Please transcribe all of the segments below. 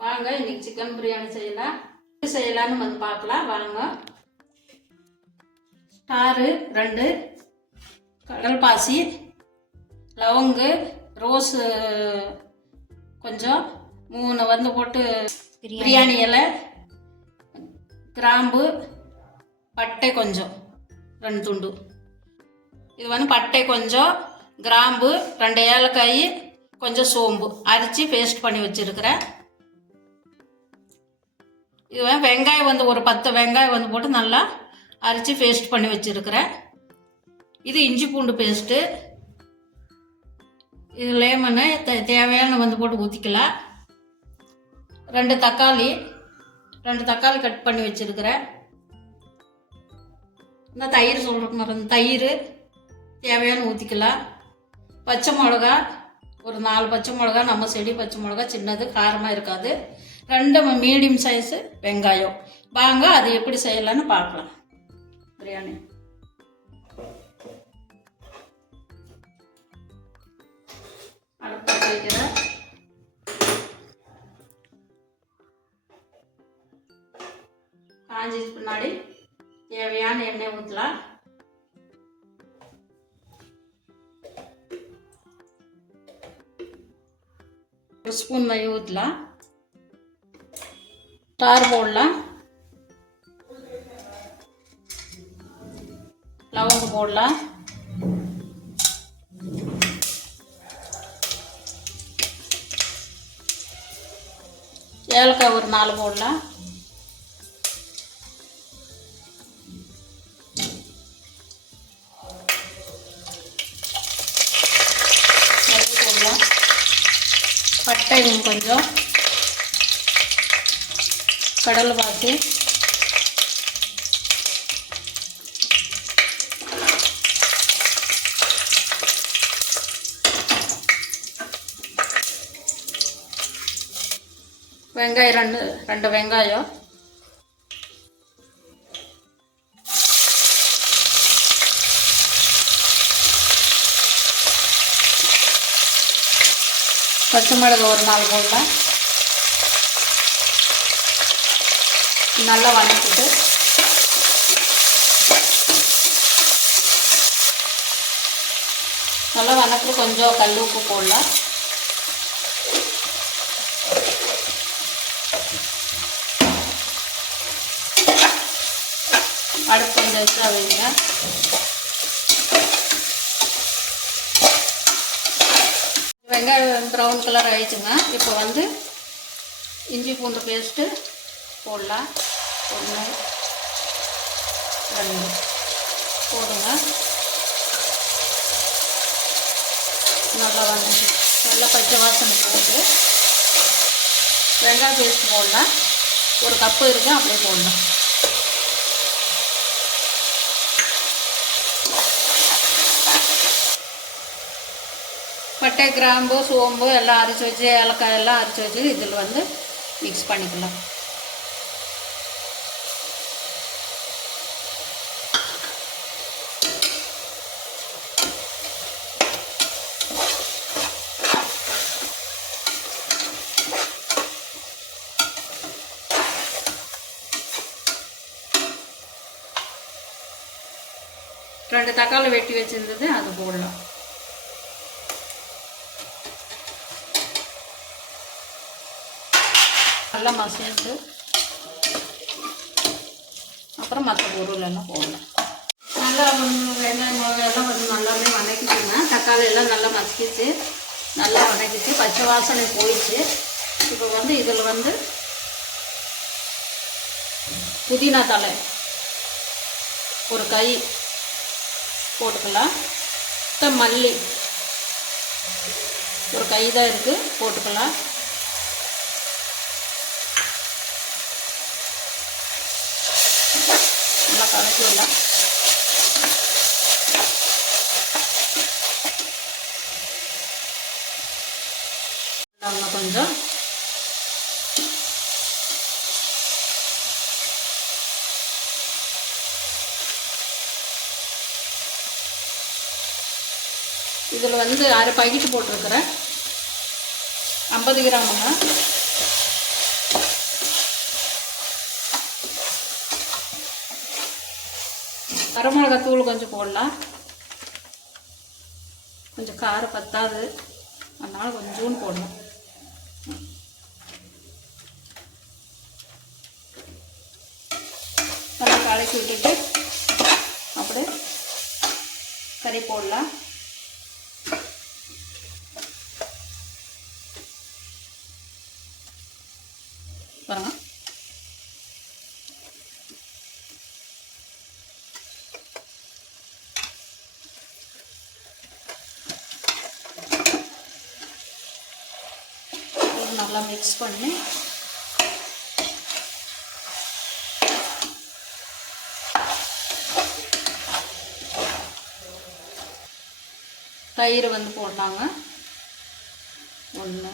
வாங்க இன்னைக்கு சிக்கன் பிரியாணி செய்யலாம். செய்யலாம்னு வந்து பார்க்கலாம். வாங்க. ஸ்டாரு ரெண்டு. கடல் பாசி லவங்கு ரோஸு கொஞ்சம். மூணு வந்து போட்டு பிரியாணி. இலை கிராம்பு பட்டை கொஞ்சம். ரெண்டு துண்டு. இது வந்து பட்டை கொஞ்சம் கிராம்பு ரெண்டு ஏலக்காய் கொஞ்சம் சோம்பு. அரைச்சி பேஸ்ட் பண்ணி வச்சுருக்கிறேன். இது வெங்காயம் வந்து ஒரு பத்து வெங்காயம் வந்து போட்டு நல்லா அரைச்சி பேஸ்ட் பண்ணி வச்சுருக்கிறேன். இது இஞ்சி பூண்டு பேஸ்ட்டு இது லேமனு தே- தேவையான வந்து போட்டு ஊற்றிக்கலாம் ரெண்டு தக்காளி ரெண்டு தக்காளி கட் பண்ணி வச்சுருக்கிறேன். இந்த தயிர் சொல்கிறேன் மருந்து தயிர் தேவையான ஊற்றிக்கலாம் பச்சை மிளகா ஒரு நாலு பச்சை மிளகா நம்ம செடி பச்சை மிளகா சின்னது காரமாக இருக்காது. ரெண்டு மீடியம் சைஸு வெங்காயம். வாங்க அது எப்படி செய்யலான்னு பார்க்கலாம். பிரியாணி. அடுப்பு வைக்கிறேன் காஞ்சிச்சு பின்னாடி தேவையான எண்ணெய் ஊற்றலாம். ஒரு ஸ்பூன் நெய் ஊற்றலாம். ஸ்டார் போடலாம். லவங்க போடலாம். ஏலக்காய் ஒரு நாலு போடலாம். போடலாம். பட்டை கொஞ்சம். கடலை பாசி வெங்காயம் ரெண்டு ரெண்டு வெங்காயம். பச்சை மிளகு ஒரு நாள் போடலாம். நல்லா வதக்கிட்டு. நல்லா வதக்கிட்டு கொஞ்சம் கல் உப்பு போடலாம். அடுப்பு கொஞ்சம் எக்ஸ்ட்ரா வைங்க. வெங்காயம் ப்ரௌன் கலர் ஆயிடுச்சுங்க. இப்போ வந்து இஞ்சி பூண்டு பேஸ்ட்டு போடலாம் ஒன்று ரெண்டு. போடுங்க. நல்லா வந்து நல்லா பச்சை வாசனை போட்டு வெங்காய பேஸ்ட் போடலாம் ஒரு கப்பு இருக்கும் அப்படியே போடலாம் பட்டை கிராம்பு சோம்பு எல்லாம் அரைச்சி வச்சு ஏலக்காய் எல்லாம் அரைச்சி வச்சு இதில் வந்து மிக்ஸ் பண்ணிக்கலாம். ரெண்டு தக்காளி வெட்டி வச்சிருந்தது அது போடலாம். நல்லா மசிந்து அப்புறம் மற்ற பொருள் எல்லாம் போடலாம். நல்லா வெங்காயம் மிளகாயெல்லாம் வந்து நல்லாவே வதக்கிச்சுங்க தக்காளி எல்லாம் நல்லா மசிக்கிச்சு நல்லா வதக்கிச்சு பச்சை வாசனை போயிடுச்சு. இப்போ வந்து இதில் வந்து புதினா தலை ஒரு கை போட்டுக்கலாம். இப்போ மல்லி. ஒரு கை தான் இருக்குது போட்டுக்கலாம். நல்லா கலக்கி விடலாம் வந்து அரை பாக்கெட்டு போட்டிருக்கிறேன். ஐம்பது கிராமுங்க வரமிளகா தூள் கொஞ்சம் போடலாம். கொஞ்சம் காரம் பத்தாது. அதனால் கொஞ்சோன்னு போடணும் நல்லா கலக்கி விட்டுட்டு அப்படியே கறி போடலாம். நல்லா மிக்ஸ் பண்ணி தயிர் வந்து போட்டாங்க. ஒன்று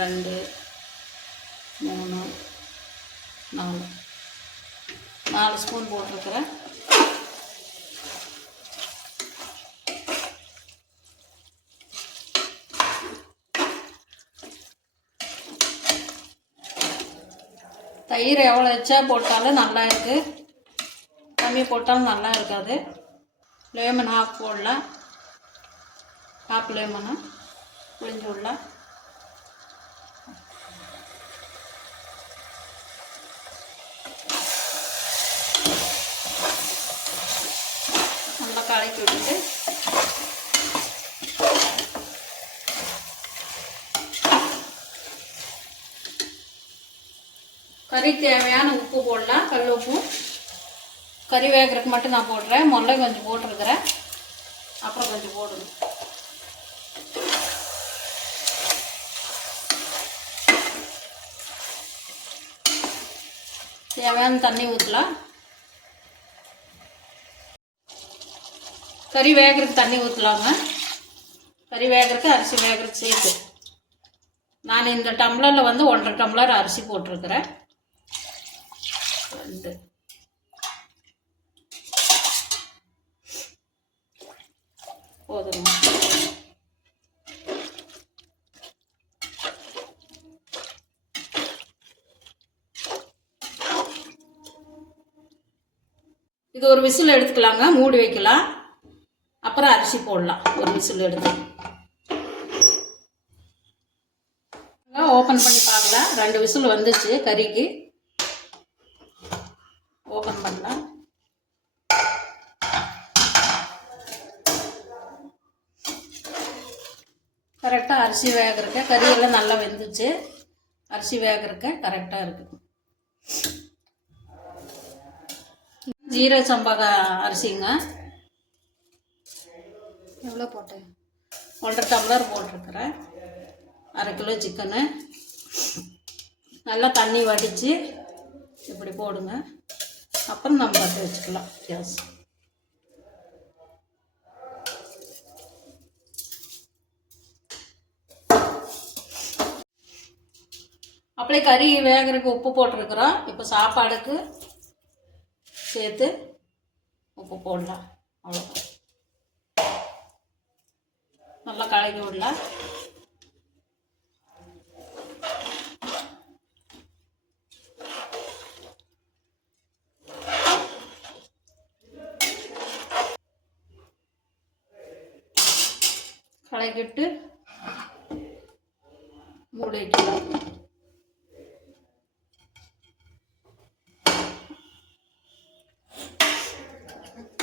ரெண்டு மூணு நாலு. நாலு ஸ்பூன் போட்டிருக்கிறேன். தயிர் எவ்வளோ வச்சா போட்டாலும் நல்லா இருக்குது கம்மி போட்டாலும் நல்லா இருக்காது. லெமன் ஹாஃப் போடலாம். ஹாஃப் லெமனு புளிஞ்சு விடலாம். நல்லா கலக்கி விட்டுட்டு கறி தேவையான உப்பு போடலாம். கல் உப்பும் கறி வேகிறதுக்கு மட்டும் நான் போடுறேன். முல்லை கொஞ்சம் போட்டிருக்கிறேன். அப்புறம் கொஞ்சம் போடுங்க தேவையான தண்ணி ஊற்றலாம் கறி வேகிறதுக்கு தண்ணி ஊற்றலாங்க கறி வேகிறதுக்கு அரிசி வேகிறதுக்கு சேர்த்து. நான் இந்த டம்ளரில் வந்து ஒன்றரை டம்ளர் அரிசி போட்டிருக்கிறேன். ரெண்டு போதும்? இது ஒரு விசில் எடுத்துக்கலாங்க மூடி வைக்கலாம். அப்புறம் அரிசி போடலாம் ஒரு விசில் எடுத்து. ஓப்பன் பண்ணி பார்க்கலாம் ரெண்டு விசில் வந்துச்சு கறிக்கு. பண்ணலாம். கரெக்டாக அரிசி வேகிறக்க கறியெல்லாம் நல்லா வெந்துச்சு. அரிசி வேகிறக்க கரெக்டாக இருக்குது ஜீரக சம்பா அரிசிங்க. எவ்வளோ போட்டேன்? ஒன்றரை டம்ளர் போட்டிருக்கிறேன். அரை கிலோ சிக்கனு. நல்லா தண்ணி வடித்து இப்படி போடுங்க. அப்புறம் நம்ம பற்ற வச்சுக்கலாம். கேஸ் அப்படியே கறி வேகிறதுக்கு உப்பு போட்டிருக்கிறோம். இப்போ சாப்பாடுக்கு சேர்த்து உப்பு போடலாம். அவ்வளோ நல்லா கலக்கி விடலாம். கலக்கிட்டு மூடிக்கலாம்.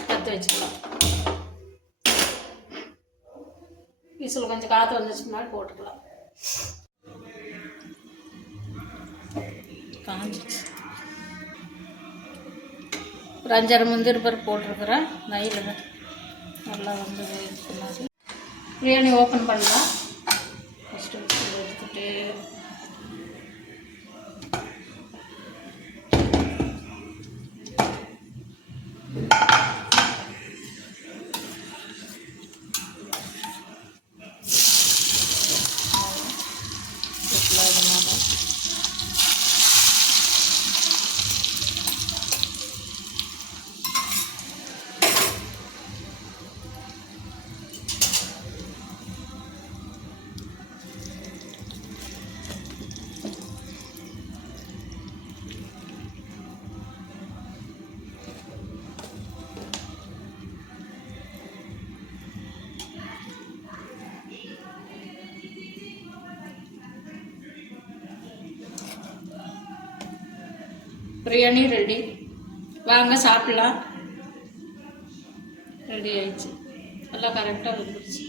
பற்ற வச்சுக்கலாம். விசில் கொஞ்சம் காற்று வந்துச்சு மாதிரி போட்டுக்கலாம். காஞ்சிச்சு. ஒரு அஞ்சாறு முந்திரி பருப்பு போட்டிருக்கிறேன். நையில் நல்லா வந்து வேகுது பிரியாணி ஓப்பன் பண்ணலாம். பிரியாணி ரெடி. வாங்க சாப்பிட்லாம். ரெடி ஆயிடுச்சு. எல்லாம் கரெக்டாக வந்துடுச்சு